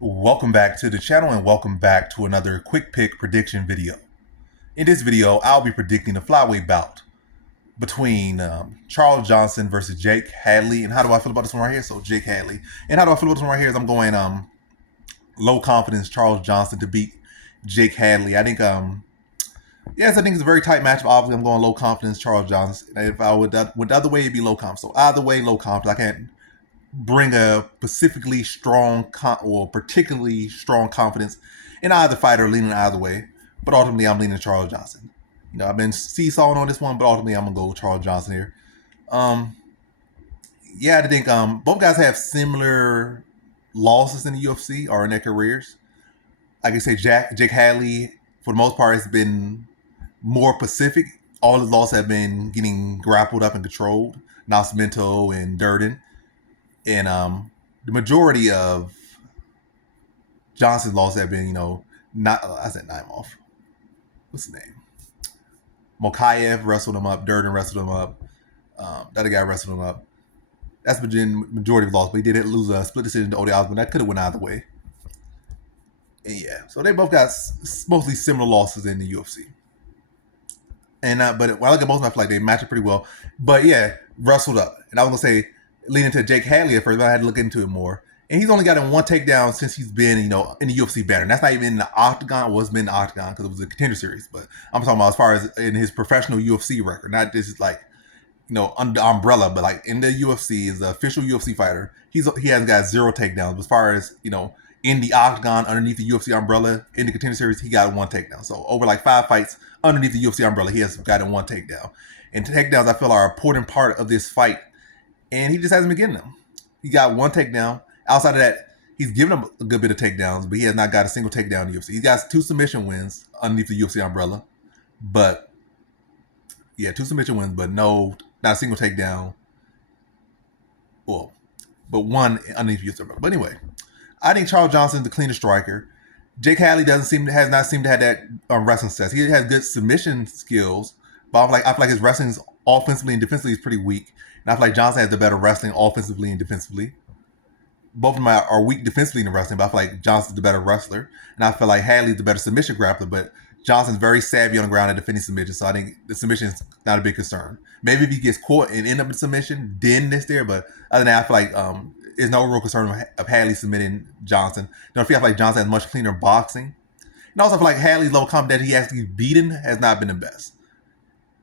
Welcome back to the channel and welcome back to another quick pick prediction video. In this video, I'll be predicting the flyweight bout between Charles Johnson versus Jake Hadley. And how do I feel about this one right here? So Jake Hadley. And how do I feel about this one right here is I'm going low confidence Charles Johnson to beat Jake Hadley. I think yes, I think it's a very tight matchup. Obviously, I'm going low confidence Charles Johnson. If I would went the other way, it'd be low confidence. So either way, low confidence. I can't bring a specifically strong or particularly strong confidence in either fighter, leaning either way. But ultimately, I'm leaning Charles Johnson. You know, I've been seesawing on this one, but ultimately, I'm gonna go with Charles Johnson here. Yeah, I think both guys have similar losses in the UFC or in their careers. I can say Jake Hadley, for the most part, has been more pacific. All his losses have been getting grappled up and controlled. Nascimento and Durden. And the majority of Johnson's losses have been, not I said Naimov. What's his name? Mokayev wrestled him up. Durden wrestled him up. The other guy wrestled him up. That's the majority of losses. But he did lose a split decision to Odi Osborne. That could have went either way. And yeah, so they both got mostly similar losses in the UFC. And but when I look at both of them, I feel like they match it pretty well. But yeah, wrestled up. And I was gonna say leading to Jake Hadley at first, but I had to look into it more. And he's only gotten one takedown since he's been, in the UFC banner. And that's not even in the octagon. It wasn't in the octagon because it was a contender series. But I'm talking about as far as in his professional UFC record, not just like, under the umbrella, but like in the UFC as an official UFC fighter, he has got 0 takedowns. But as far as, in the octagon underneath the UFC umbrella in the contender series, he got 1 takedown. So over like 5 fights underneath the UFC umbrella, he has gotten 1 takedown. And takedowns, I feel, are an important part of this fight. And he just hasn't been getting them. He got 1 takedown. Outside of that, he's given him a good bit of takedowns, but he has not got a single takedown in the UFC. He's got 2 submission wins underneath the UFC umbrella. But, yeah, 2 submission wins, but not a single takedown. Well, but 1 underneath the UFC umbrella. But anyway, I think Charles Johnson is the cleaner striker. Jake Hadley has not seemed to have that wrestling success. He has good submission skills, but I feel like his wrestling offensively and defensively is pretty weak. And I feel like Johnson has the better wrestling offensively and defensively. Both of them are weak defensively in the wrestling, but I feel like Johnson's the better wrestler. And I feel like Hadley's the better submission grappler, but Johnson's very savvy on the ground at defending submission, so I think the submission is not a big concern. Maybe if he gets caught and end up in submission, then this there, but other than that, I feel like there's no real concern of Hadley submitting Johnson. I feel like Johnson has much cleaner boxing. And also I feel like Hadley's low comp that he actually beaten has not been the best.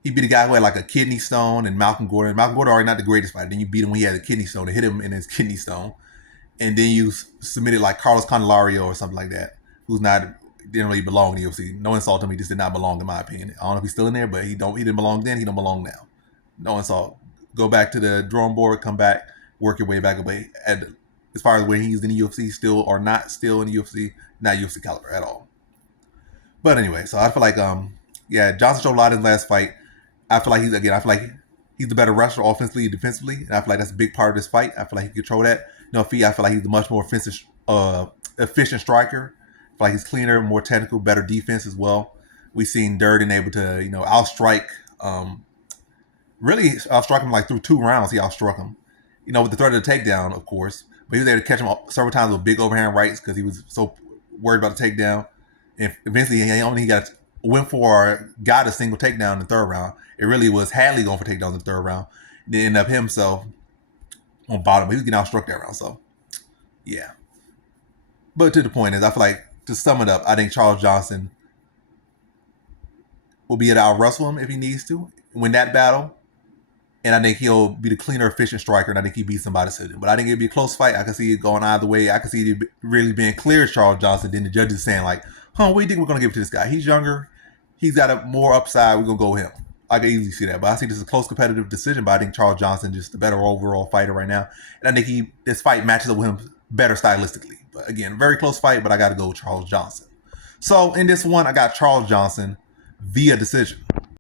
He beat a guy who had like a kidney stone and Malcolm Gordon. Malcolm Gordon already not the greatest fighter. Then you beat him when he had a kidney stone and hit him in his kidney stone. And then you submitted like Carlos Candelario or something like that, who's not didn't really belong in the UFC. No insult to him, he just did not belong in my opinion. I don't know if he's still in there, but he didn't belong then. He don't belong now. No insult. Go back to the drawing board, come back, work your way back away. As far as when he's in the UFC, still or not still in the UFC, not UFC caliber at all. But anyway, so I feel like yeah, Johnson showed a lot in his last fight. I feel like he's the better wrestler offensively and defensively, and I feel like that's a big part of this fight. I feel like he can control that. I feel like he's a much more efficient striker. I feel like he's cleaner, more technical, better defense as well. We've seen Durden able to, outstrike, really outstrike him like through 2 rounds. He outstruck him, with the threat of the takedown, of course. But he was able to catch him several times with big overhand rights because he was so worried about the takedown. And eventually, he got a single takedown in the 3rd round. It really was Hadley going for takedowns in the 3rd round. Then ended up himself on bottom. He was getting outstruck that round, so yeah. But to the point is, I feel like, to sum it up, I think Charles Johnson will be able to out-wrestle him if he needs to, win that battle. And I think he'll be the cleaner, efficient striker, and I think he beats somebody soon. But I think it'll be a close fight. I can see it going either way. I can see it really being clear as Charles Johnson, then the judges saying like, what do you think we're going to give it to this guy? He's younger. He's got a more upside. We're going to go with him. I can easily see that. But I think this is a close competitive decision, but I think Charles Johnson is just the better overall fighter right now. And I think this fight matches up with him better stylistically. But again, very close fight, but I got to go with Charles Johnson. So in this one, I got Charles Johnson via decision.